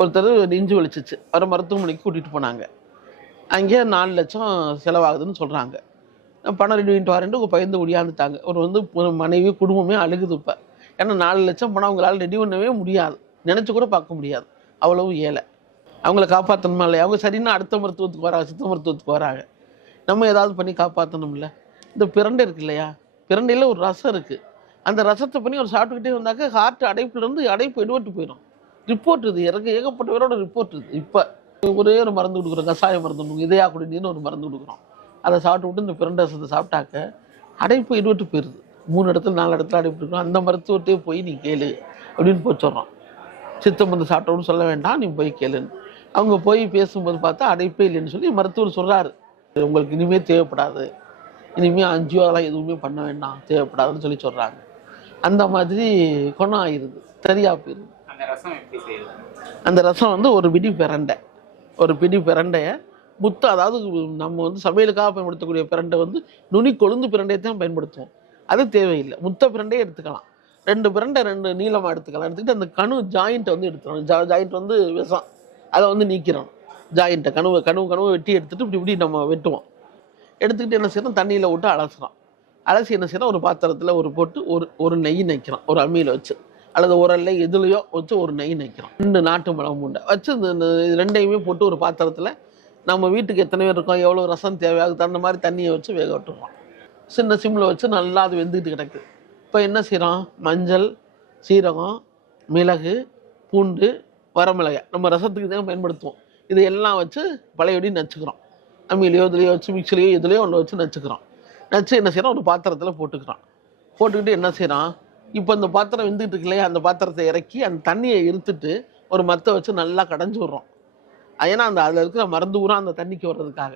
ஒருத்தர் நெஞ்சு வலிச்சிச்சு, அவரை மருத்துவமனைக்கு கூட்டிகிட்டு போனாங்க. அங்கே 4 லட்சம் செலவாகுதுன்னு சொல்கிறாங்க. பணம் ரெடி பண்ணிட்டு வரேன்ட்டு உங்கள் பயந்து ஒடியாந்துட்டாங்க. ஒரு மனைவி குடும்பமே அழுகுது இப்போ. ஏன்னா 4 லட்சம் பணம் அவங்களால ரெடி பண்ணவே முடியாது, நினச்சி கூட பார்க்க முடியாது, அவ்வளவு ஏழை. அவங்கள காப்பாற்றணுமா இல்லையா? அவங்க சரின்னா அடுத்த மருத்துவத்துக்கு வராங்க, சித்த மருத்துவத்துக்கு வராங்க. நம்ம ஏதாவது பண்ணி காப்பாற்றணும்ல. இந்த பிரண்டை இருக்கு இல்லையா, பிரண்டையில் ஒரு ரசம் இருக்குது. அந்த ரசத்தை பண்ணி ஒரு சாப்பிட்டுக்கிட்டே வந்தாக்க ஹார்ட் அடைப்புலேருந்து அடைப்பு எடுபட்டு போயிடும். ரிப்போர்ட் இது ஏகப்பட்ட பேரோட ரிப்போர்ட் இது. இப்போ ஒரே ஒரு மருந்து கொடுக்குறோம், கசாய மருந்து கொடுக்குறோம், இதயா குடிநீர்னு ஒரு மருந்து கொடுக்குறோம். அதை சாப்பிட்டு விட்டு இந்த பிரண்டை ரசத்தை சாப்பிட்டாக்க அடைப்பு எடுபட்டு போயிடுது. 3 இடத்துல 4 இடத்துல அடைப்பு இருக்கணும். அந்த மருத்துவத்தையே போய் நீ கேளு அப்படின்னு போய் சொல்கிறோம். சித்த மருந்து சாப்பிட்டோன்னு சொல்ல வேண்டாம், நீ போய் கேளுன்னு. அவங்க போய் பேசும்போது பார்த்தா அடைப்பே இல்லைன்னு சொல்லி மருத்துவர் சொல்கிறாரு, உங்களுக்கு இனிமேல் தேவைப்படாது, இனிமேல் அஞ்சியோ அதெல்லாம் எதுவுமே பண்ண வேண்டாம், தேவைப்படாதுன்னு சொல்லி சொல்கிறாங்க. அந்த மாதிரி குணம் ஆயிடுது, சரியாக போயிடுது. அந்த ரசம் ஒரு பிடி பிரண்டையை முத்து, அதாவது நம்ம சமையலுக்காக பயன்படுத்தக்கூடிய பிரண்டை நுனி கொழுந்து பிரண்டையை தான் பயன்படுத்துவோம். அது தேவையில்லை, முத்த பிரண்டையே எடுத்துக்கலாம். 2 பிரண்டை 2 நீளமாக எடுத்துக்கலாம். எடுத்துக்கிட்டு அந்த கணு ஜாயிண்ட்டை எடுத்துக்கணும். ஜாயிண்ட் விஷம், அதை நீக்கிறோம். ஜாயிண்ட்டை கணுவை வெட்டி எடுத்துகிட்டு இப்படி நம்ம வெட்டுவோம். எடுத்துக்கிட்டு என்ன செய்யணும், தண்ணியில் விட்டு அலசுறோம். அலசி என்ன செய்யணும், ஒரு பாத்திரத்தில் போட்டு ஒரு நெய் நைக்கிறோம், ஒரு அம்மியில் வச்சு அல்லது உரல்ல எதுலையோ வச்சு ஒரு நெய் நைக்கிறோம். 2 நாட்டு மிளகு பூண்டை வச்சு இந்த 2ஐயுமே போட்டு ஒரு பாத்திரத்தில் நம்ம வீட்டுக்கு எத்தனை பேர் இருக்கோம், எவ்வளோ ரசம் தேவையாகுது தகுந்த மாதிரி தண்ணியை வச்சு வேக விட்டுருவோம். சின்ன சிம்மில் வச்சு நல்லா அது வெந்துக்கிட்டு கிடக்கு. இப்போ என்ன செய்கிறோம், மஞ்சள், சீரகம், மிளகு, பூண்டு, வரமிளகாய் நம்ம ரசத்துக்கு தான் பயன்படுத்துவோம். இது எல்லாம் வச்சு பழையபடி நச்சுக்கிறோம். அம்மியிலையோ இதுலையோ வச்சு மிக்சிலையோ இதுலையோ ஒன்று வச்சு நச்சுக்கிறோம். நச்சு என்ன செய்கிறோம், ஒரு பாத்திரத்தில் போட்டுக்கிறோம். போட்டுக்கிட்டு என்ன செய்கிறோம், இப்போ இந்த பாத்திரம் வெந்துக்கிட்டு இருக்கு இல்லையா, அந்த பாத்திரத்தை இறக்கி அந்த தண்ணியை இழுத்துட்டு ஒரு மத்தை வச்சு நல்லா கடைஞ்சி விட்றோம். ஏன்னா அதில் இருக்கிற மருந்து ஊரம் அந்த தண்ணிக்கு வர்றதுக்காக.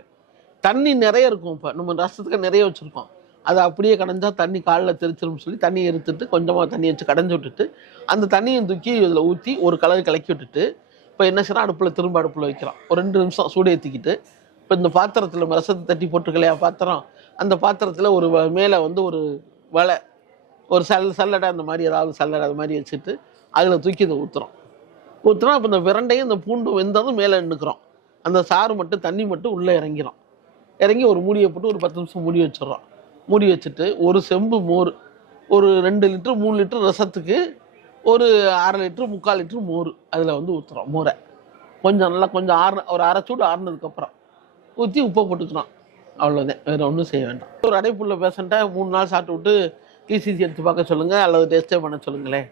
தண்ணி நிறைய இருக்கும், இப்போ நம்ம ரசத்துக்கு நிறைய வச்சுருக்கோம். அதை அப்படியே கடைஞ்சா தண்ணி காலில் தெரிச்சிரும்னு சொல்லி தண்ணியை எடுத்துட்டு கொஞ்சமாக தண்ணி வச்சு கடைஞ்சி விட்டுட்டு அந்த தண்ணியை தூக்கி இதில் ஊற்றி ஒரு கலர் கலக்கி விட்டுட்டு இப்போ என்ன செய்யலாம், அடுப்பில் வைக்கிறோம். ஒரு 2 நிமிஷம் சூடு ஏற்றிக்கிட்டு இப்போ இந்த பாத்திரத்தில் ரசத்தை தட்டி போட்டிருக்கலையா பாத்திரம், அந்த பாத்திரத்தில் ஒரு மேலே ஒரு வலை, ஒரு சல்லடை, அந்த மாதிரி ஏதாவது சல்லடை அது மாதிரி வச்சுட்டு அதில் தூக்கி இதை ஊற்றுறோம். அப்போ இந்த பிரண்டையும் இந்த பூண்டு வெந்ததும் மேலே நின்றுக்கிறோம். அந்த சாறு மட்டும் தண்ணி மட்டும் உள்ளே இறங்கி ஒரு மூடியை போட்டு ஒரு 10 நிமிஷம் மூடி வச்சிடறோம். மூடி வச்சுட்டு ஒரு செம்பு மோர், ஒரு 2 லிட்டர் 3 லிட்டர் ரசத்துக்கு ஒரு 1/2 லிட்டர் 3/4 லிட்டர் மோர் அதில் ஊற்றுறோம். மோரை கொஞ்சம் நல்லா ஒரு அரை சூடு ஆறுனதுக்கப்புறம் ஊற்றி உப்பை போட்டுக்கிறோம். அவ்வளோதான், வேறு ஒன்றும் செய்ய வேண்டாம். ஒரு அடைப்புள்ள பேஷண்ட்டை 3 நாள் சாப்பிட்டு விட்டு இசிஜி எடுத்து பார்க்க சொல்லுங்கள் அல்லது டெஸ்ட்டே பண்ண சொல்லுங்களேன்.